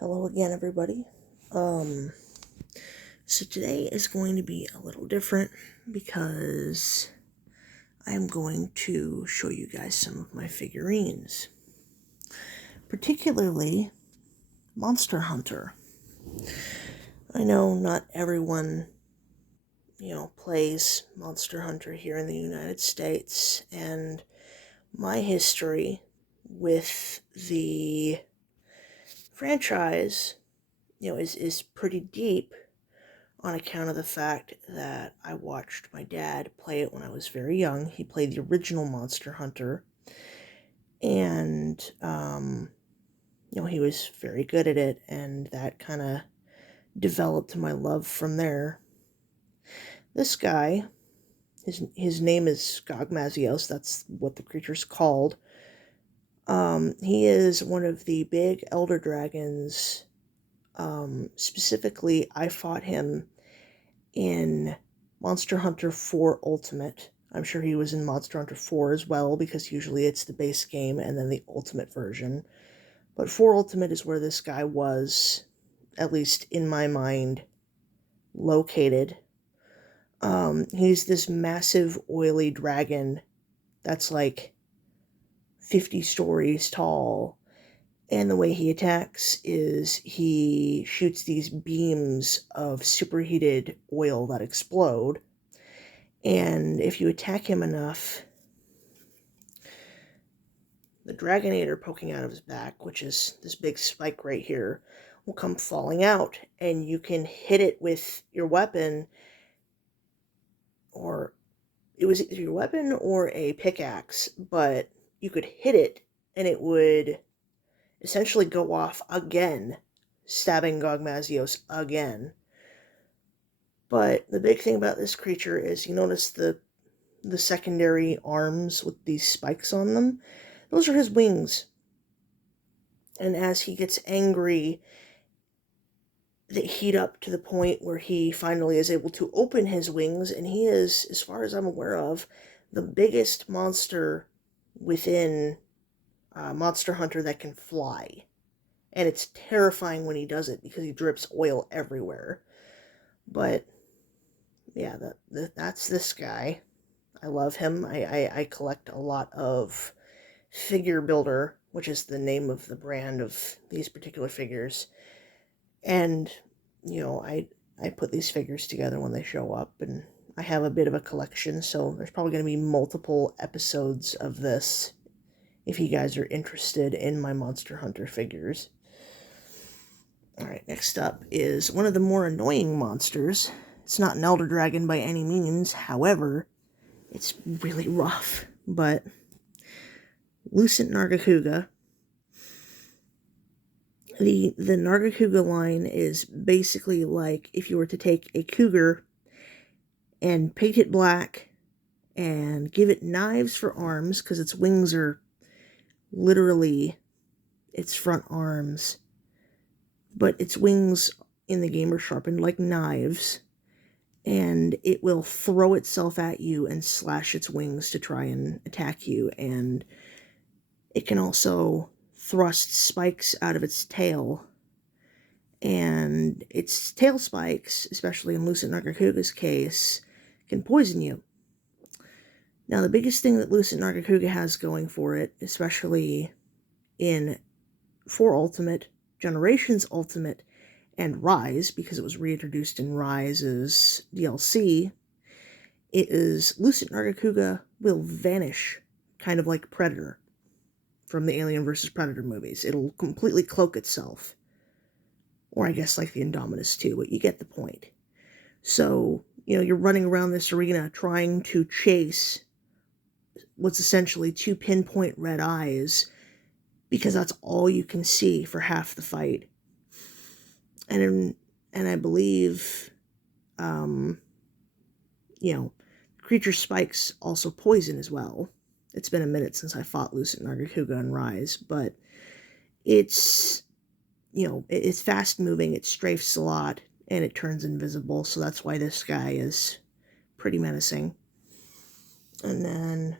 Hello again, everybody. Um, so today is going to be a little different because I'm going to show you guys some of my figurines, particularly Monster Hunter. I know not everyone, plays Monster Hunter here in the United States, and my history with the franchise, is pretty deep on account of the fact that I watched my dad play it when I was very young. He played the original Monster Hunter, and, he was very good at it, and that kind of developed my love from there. This guy, his name is Gogmazios, that's what the creature's called. He is one of the big elder dragons. Specifically, I fought him in Monster Hunter 4 Ultimate. I'm sure he was in Monster Hunter 4 as well, because usually it's the base game and then the Ultimate version. But 4 Ultimate is where this guy was, at least in my mind, located. He's this massive, oily dragon that's like 50 stories tall. And the way he attacks is he shoots these beams of superheated oil that explode. And if you attack him enough, the Dragonator poking out of his back, which is this big spike right here, will come falling out, and you can hit it with your weapon, or it was either your weapon or a pickaxe, but you could hit it, and it would essentially go off again, stabbing Gogmazios again. But the big thing about this creature is you notice the secondary arms with these spikes on them. Those are his wings. And as he gets angry, they heat up to the point where he finally is able to open his wings, and he is, as far as I'm aware of, the biggest monster within Monster Hunter that can fly. And it's terrifying when he does it because he drips oil everywhere. But yeah, that's this guy. I love him. I collect a lot of Figure Builder, which is the name of the brand of these particular figures. And, I put these figures together when they show up, and I have a bit of a collection, so there's probably going to be multiple episodes of this if you guys are interested in my Monster Hunter figures. Alright, next up is one of the more annoying monsters. It's not an Elder Dragon by any means, however, it's really rough, but Lucent Nargacuga. The Nargacuga line is basically like if you were to take a cougar and paint it black and give it knives for arms, because its wings are literally its front arms, but its wings in the game are sharpened like knives, and it will throw itself at you and slash its wings to try and attack you, and it can also thrust spikes out of its tail, and its tail spikes, especially in Lucent Nargacuga's case, can poison you. Now, the biggest thing that Lucent Nargacuga has going for it, especially in 4 Ultimate, Generations Ultimate, and Rise, because it was reintroduced in Rise's DLC, it is Lucent Nargacuga will vanish, kind of like Predator from the Alien vs. Predator movies. It'll completely cloak itself. Or I guess like the Indominus too, but you get the point. So, you're running around this arena trying to chase what's essentially 2 pinpoint red eyes, because that's all you can see for half the fight. And I believe, creature spikes also poison as well. It's been a minute since I fought Lucent Nargacuga and Rise, but it's, it's fast moving, it strafes a lot, and it turns invisible, so that's why this guy is pretty menacing. And then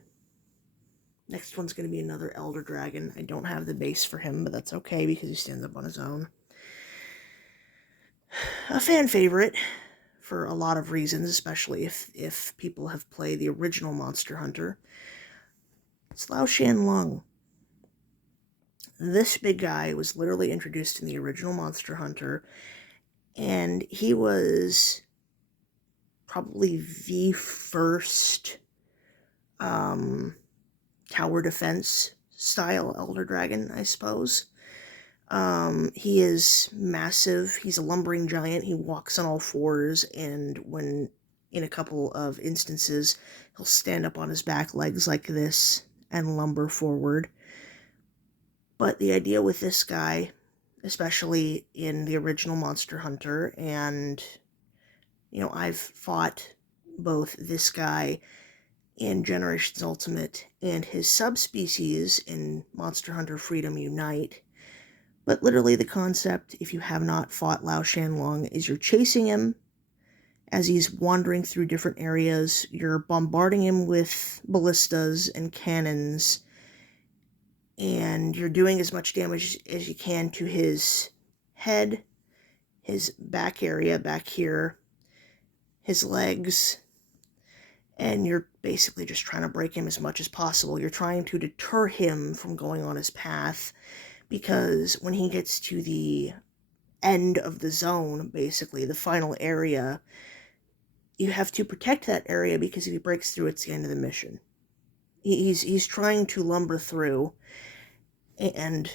next one's going to be another Elder Dragon. I don't have the base for him, but that's okay because he stands up on his own. A fan favorite for a lot of reasons, especially if people have played the original Monster Hunter. It's Lao Shan Lung. This big guy was literally introduced in the original Monster Hunter, and he was probably the first tower defense style Elder Dragon, I suppose. He is massive. He's a lumbering giant. He walks on all fours, and when in a couple of instances, he'll stand up on his back legs like this and lumber forward. But the idea with this guy, especially in the original Monster Hunter, and, I've fought both this guy in Generations Ultimate and his subspecies in Monster Hunter Freedom Unite. But literally the concept, if you have not fought Lao Shan Lung, is you're chasing him as he's wandering through different areas. You're bombarding him with ballistas and cannons, and you're doing as much damage as you can to his head, his back area back here, his legs, and you're basically just trying to break him as much as possible. You're trying to deter him from going on his path, because when he gets to the end of the zone, basically, the final area, you have to protect that area, because if he breaks through, it's the end of the mission. He's trying to lumber through, and,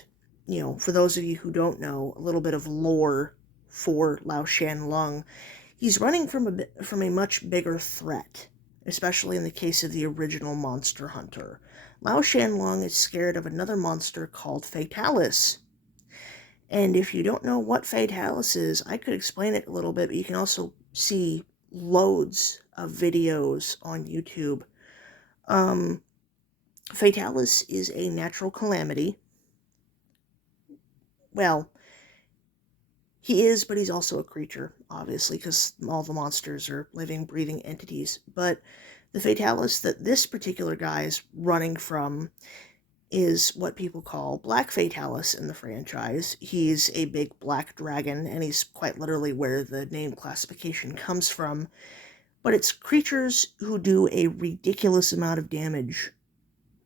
for those of you who don't know, a little bit of lore for Lao Shan Lung, he's running from a much bigger threat, especially in the case of the original Monster Hunter. Lao Shan Lung is scared of another monster called Fatalis. And if you don't know what Fatalis is, I could explain it a little bit, but you can also see loads of videos on YouTube. Fatalis is a natural calamity. Well, he is, but he's also a creature, obviously, because all the monsters are living, breathing entities. But the Fatalis that this particular guy is running from is what people call Black Fatalis in the franchise. He's a big black dragon, and he's quite literally where the name classification comes from. But it's creatures who do a ridiculous amount of damage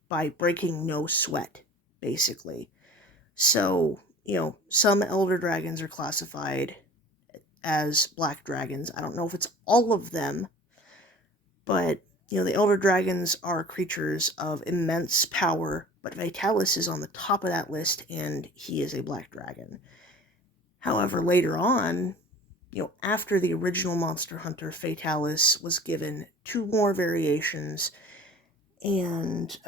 by breaking no sweat, basically. So, some elder dragons are classified as black dragons. I don't know if it's all of them, but, the elder dragons are creatures of immense power, but Vitalis is on the top of that list, and he is a black dragon. However, later on, after the original Monster Hunter, Fatalis was given 2 more variations, and,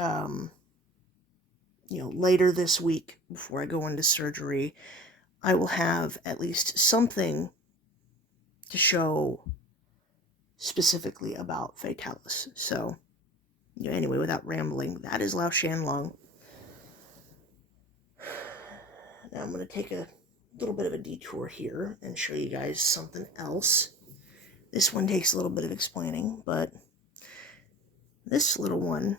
later this week, before I go into surgery, I will have at least something to show specifically about Fatalis. So, anyway, without rambling, that is Lao Shan Lung. Now I'm going to take a little bit of a detour here and show you guys something else. This one takes a little bit of explaining, but this little one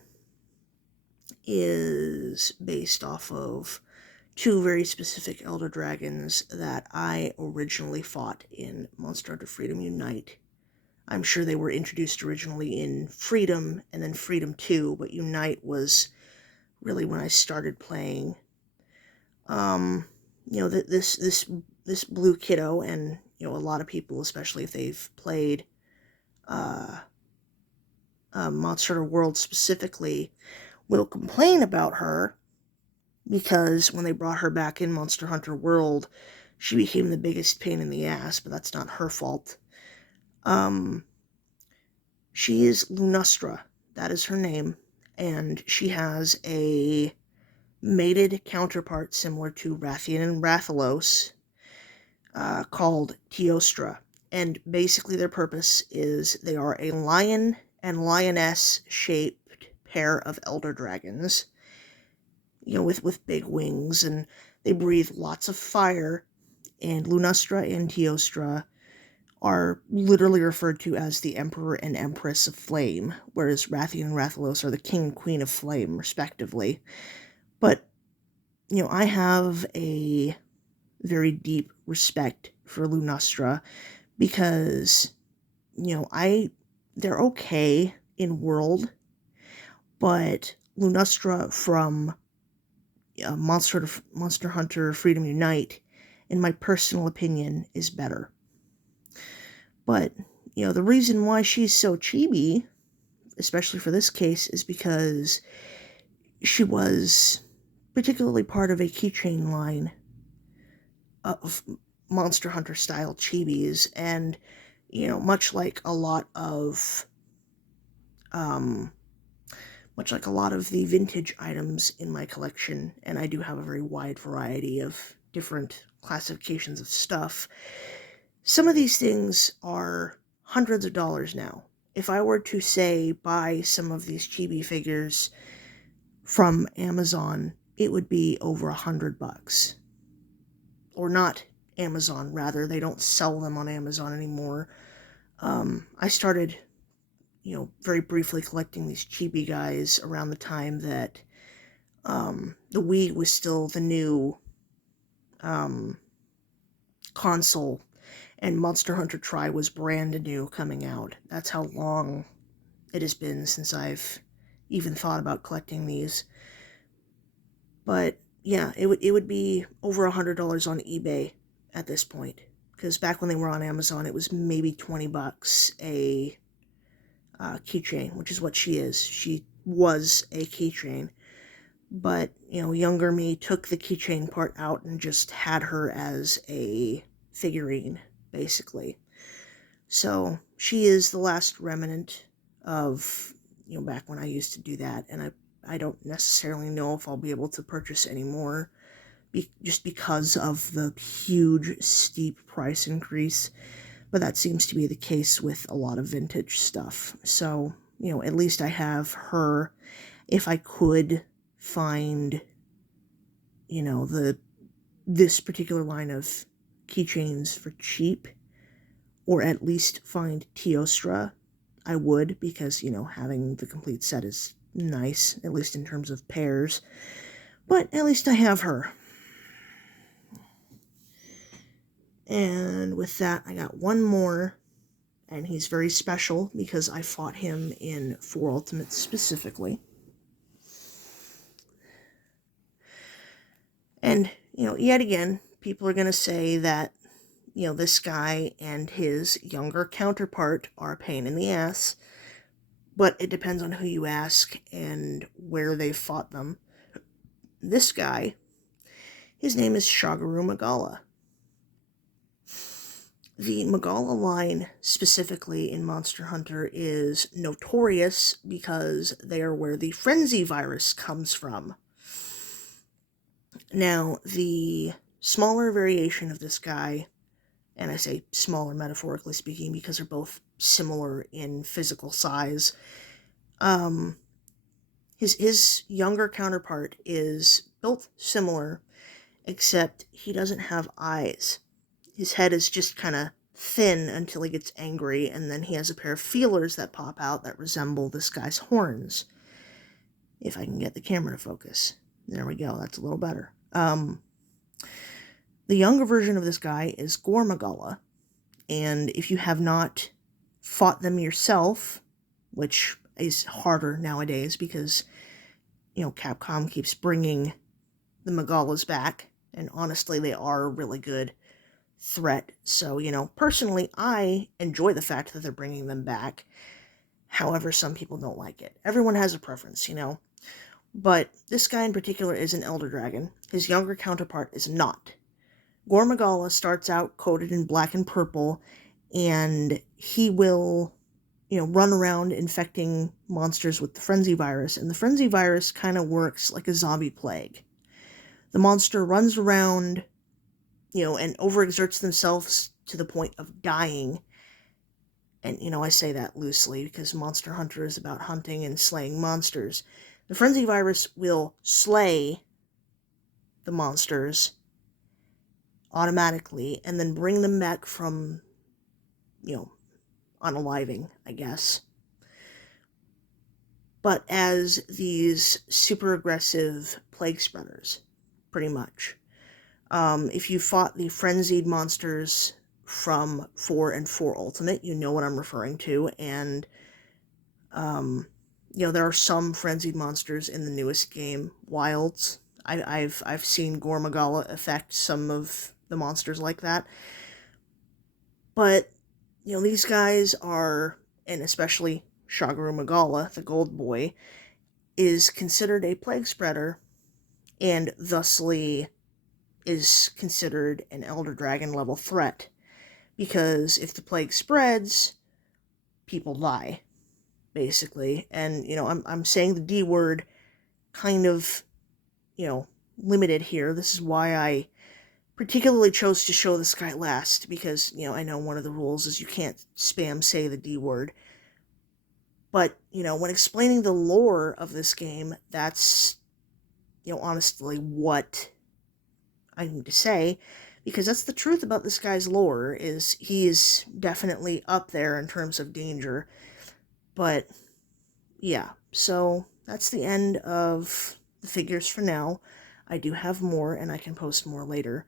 is based off of 2 very specific elder dragons that I originally fought in Monster Hunter Freedom Unite. I'm sure they were introduced originally in Freedom and then Freedom 2, but Unite was really when I started playing. This blue kiddo, and, a lot of people, especially if they've played Monster Hunter World specifically, will complain about her, because when they brought her back in Monster Hunter World, she became the biggest pain in the ass, but that's not her fault. She is Lunastra, that is her name, and she has a mated counterpart similar to Rathian and Rathalos, called Teostra. And basically their purpose is they are a lion and lioness shaped pair of elder dragons, with big wings, and they breathe lots of fire, and Lunastra and Teostra are literally referred to as the Emperor and Empress of Flame, whereas Rathian and Rathalos are the King and Queen of Flame, respectively. But, I have a very deep respect for Lunastra because, they're okay in world, but Lunastra from Monster Hunter Freedom Unite, in my personal opinion, is better. But, the reason why she's so chibi, especially for this case, is because she was particularly part of a keychain line of Monster Hunter style chibis, and much like a lot of the vintage items in my collection, and I do have a very wide variety of different classifications of stuff, some of these things are hundreds of dollars now. If I were to, say, buy some of these chibi figures from Amazon, it would be over $100. Or not Amazon, rather. They don't sell them on Amazon anymore. I started, very briefly collecting these chibi guys around the time that the Wii was still the new console, and Monster Hunter Tri was brand new coming out. That's how long it has been since I've even thought about collecting these. But yeah, it would be over $100 on eBay at this point, because back when they were on Amazon, it was maybe $20 a keychain, which is what she is. She was a keychain, but younger me took the keychain part out and just had her as a figurine, basically. So she is the last remnant of back when I used to do that, and I don't necessarily know if I'll be able to purchase any more, just because of the huge, steep price increase. But that seems to be the case with a lot of vintage stuff. So, at least I have her. If I could find, this particular line of keychains for cheap, or at least find Teostra, I would, because, having the complete set is nice, at least in terms of pairs. But at least I have her. And with that, I got one more, and he's very special because I fought him in 4 Ultimates specifically. And, yet again, people are going to say that, this guy and his younger counterpart are a pain in the ass, but it depends on who you ask and where they fought them. This guy, his name is Shagaru Magala. The Magala line, specifically in Monster Hunter, is notorious because they are where the frenzy virus comes from. Now, the smaller variation of this guy, and I say smaller metaphorically speaking because they're both similar in physical size, his younger counterpart is built similar, except he doesn't have eyes. His head is just kind of thin until he gets angry, and then he has a pair of feelers that pop out that resemble this guy's horns. If I can get the camera to focus. There we go, that's a little better. The younger version of this guy is Gormagala, and if you have not fought them yourself, which is harder nowadays because, Capcom keeps bringing the Magalas back, and honestly, they are a really good threat. So, personally, I enjoy the fact that they're bringing them back. However, some people don't like it. Everyone has a preference, But this guy in particular is an Elder Dragon. His younger counterpart is not. Gormagala starts out coated in black and purple, and he will, run around infecting monsters with the frenzy virus, and the frenzy virus kind of works like a zombie plague. The monster runs around, and overexerts themselves to the point of dying. And, I say that loosely because Monster Hunter is about hunting and slaying monsters. The frenzy virus will slay the monsters automatically and then bring them back from, unaliving, I guess. But as these super aggressive plague spreaders, pretty much. If you fought the frenzied monsters from 4 and 4 Ultimate, you know what I'm referring to, and there are some frenzied monsters in the newest game, Wilds. I've seen Gormagala affect some of the monsters like that, but these guys are, and especially Shagaru Magala, the Gold Boy, is considered a plague spreader, and thusly is considered an Elder Dragon level threat, because if the plague spreads, people die, basically. And I'm saying the D word kind of limited here. This is why I particularly chose to show this guy last, because I know one of the rules is you can't spam say the D word. But when explaining the lore of this game, that's honestly what I need to say, because that's the truth about this guy's lore, is he is definitely up there in terms of danger. But yeah, so that's the end of the figures for now. I do have more, and I can post more later.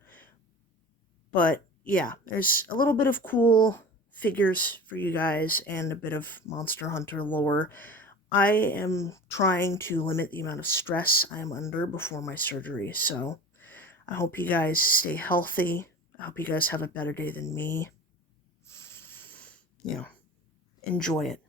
But yeah, there's a little bit of cool figures for you guys, and a bit of Monster Hunter lore. I am trying to limit the amount of stress I am under before my surgery, so I hope you guys stay healthy. I hope you guys have a better day than me. Enjoy it.